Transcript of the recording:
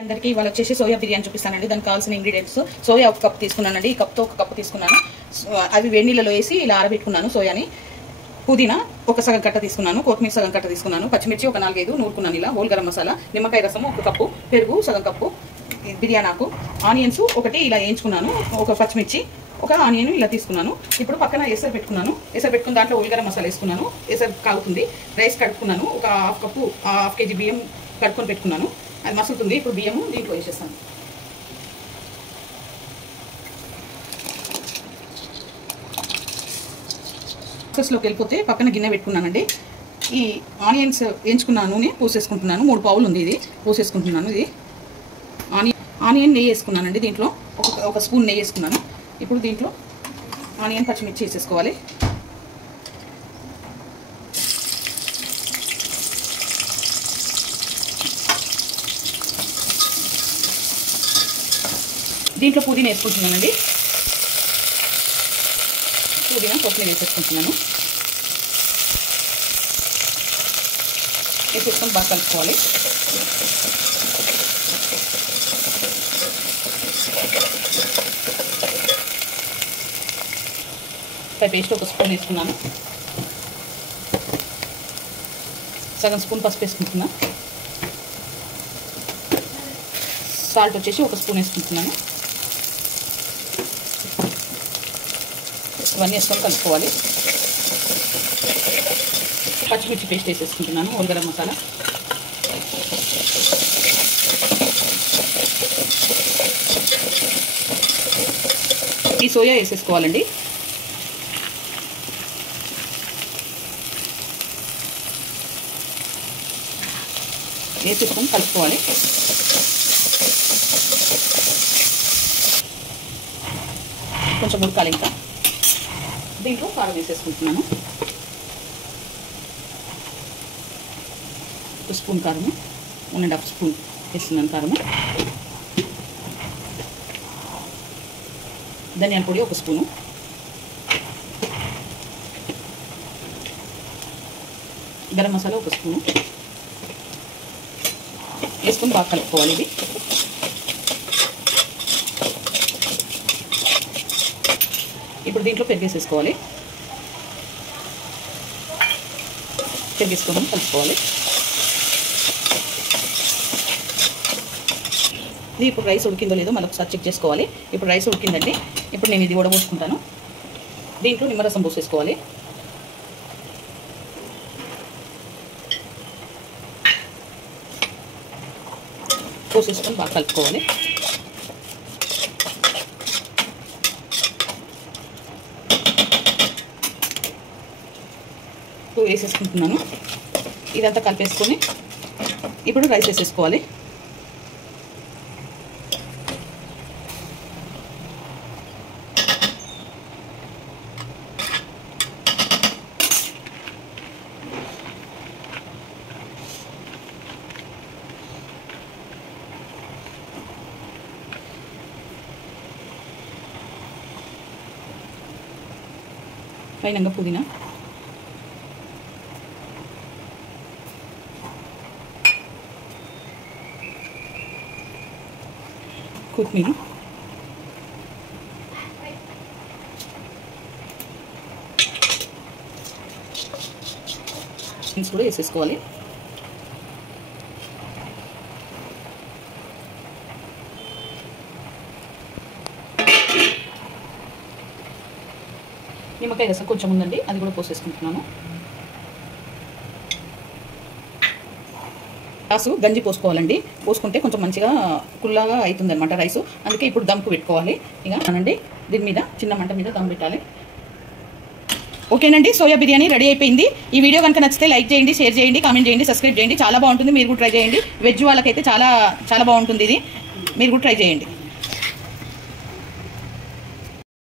అందరికీ ఇవాళ వచ్చేసి సోయా బిర్యానీ చూపిస్తానండి. దానికి కావాల్సిన ఇంగ్రీడియంట్స్ సోయా ఒక కప్ తీసుకున్నానండి. ఈ కప్తో ఒక కప్పు తీసుకున్నాను. అవి వేడి నీళ్ళలో వేసి ఇలా ఆరబెట్టుకున్నాను. సోయాని, పుదీనా ఒక సగం కట్ట తీసుకున్నాను, కొత్తిమీర సగం కట్ట తీసుకున్నాను, పచ్చిమిర్చి ఒక 4-5 నూరుకున్నాను. ఇలా హోల్ గరం మసాలా, నిమ్మకాయ రసము ఒక కప్పు, పెరుగు సగం కప్పు, బిర్యానీ ఆకు, ఆనియన్స్ ఒకటి ఇలా వేయించుకున్నాను, ఒక పచ్చిమిర్చి ఒక ఆనియన్ ఇలా తీసుకున్నాను. ఇప్పుడు పక్కన ఎసరు పెట్టుకున్నాను. ఎసరు పెట్టుకుని దాంట్లో హోల్ గరం మసాలా వేసుకున్నాను. ఎసరు కాగుతుంది. రైస్ కడుక్కున్నాను. ఒక హాఫ్ కేజీ బియ్యం కడుక్కొని పెట్టుకున్నాను. అది మసులుతుంది. ఇప్పుడు బియ్యము దీంట్లో వేసేస్తాను. ప్రాసెస్లోకి వెళ్ళిపోతే పక్కన గిన్నె పెట్టుకున్నానండి. ఈ ఆనియన్స్ వేయించుకున్న నూనె పోసేసుకుంటున్నాను. 3 పావులు ఉంది, ఇది పోసేసుకుంటున్నాను. ఇది ఆనియన్ నెయ్యి వేసుకున్నానండి. దీంట్లో ఒక స్పూన్ నెయ్యి వేసుకున్నాను. ఇప్పుడు దీంట్లో ఆనియన్ పచ్చిమిర్చి వేసేసుకోవాలి. దీంట్లో పుదీనా వేసుకుంటున్నానండి. పుదీనా కొత్తిమీర వేసేసుకుంటున్నాను. వేసేసుకొని బాగా కలుపుకోవాలి. పేస్ట్ ఒక స్పూన్ వేసుకున్నాను. సగం స్పూన్ పసుపు వేసుకుంటున్నా. సాల్ట్ వచ్చేసి ఒక స్పూన్ వేసుకుంటున్నాను. ఇవన్నీ వేసుకొని కలుపుకోవాలి. పచ్చిమిర్చి పేస్ట్ వేసేసుకుంటున్నాను. హోల్ గరం మసాలా, ఈ సోయా వేసేసుకోవాలండి. వేసేసుకొని కలుపుకోవాలి. కొంచెం ఉడకాలి. ఇంకా దీంట్లో కారం వేసేసుకుంటున్నాను. 1 స్పూన్ కారము, 1.5 స్పూన్ వేస్తున్నాను కారము. ధనియాల పొడి 1 స్పూను, గరం మసాలా 1 స్పూను వేసుకొని బాగా కలుపుకోవాలి. ఇది ఇప్పుడు దీంట్లో పెరిగేసేసుకోవాలి. పెరిగేసుకొని కలుపుకోవాలి. ఇది ఇప్పుడు రైస్ ఉడికిందో లేదో మళ్ళీ ఒకసారి చెక్ చేసుకోవాలి. ఇప్పుడు రైస్ ఉడికిందండి. ఇప్పుడు నేను ఇది ఉడబోసుకుంటాను. దీంట్లో నిమ్మరసం పోసేసుకోవాలి. పోసేసుకొని బాగా కలుపుకోవాలి. వేసేసుకుంటున్నాను. ఇదంతా కలిపేసుకొని ఇప్పుడు రైస్ వేసేసుకోవాలి. పైన పుదీనా, కొత్తిమీర, కూడా వేసేసుకోవాలి. నిమ్మకాయ రసం కొంచెం ఉందండి, అది కూడా పోసేసుకుంటున్నాను. గ్లాసు గంజి పోసుకోవాలండి. పోసుకుంటే కొంచెం మంచిగా కుల్లాగా అవుతుంది అనమాట రైసు. అందుకే ఇప్పుడు దమ్కు పెట్టుకోవాలి. ఇక అనండి, దీని మీద చిన్న మంట మీద దమ్ పెట్టాలి. ఓకేనండి, సోయా బిర్యానీ రెడీ అయిపోయింది. ఈ వీడియో కనుక నచ్చితే లైక్ చేయండి, షేర్ చేయండి, కామెంట్ చేయండి, సబ్స్క్రైబ్ చేయండి. చాలా బాగుంటుంది. మీరు కూడా ట్రై చేయండి. వెజ్ వాళ్ళకైతే చాలా చాలా బాగుంటుంది. ఇది మీరు కూడా ట్రై చేయండి.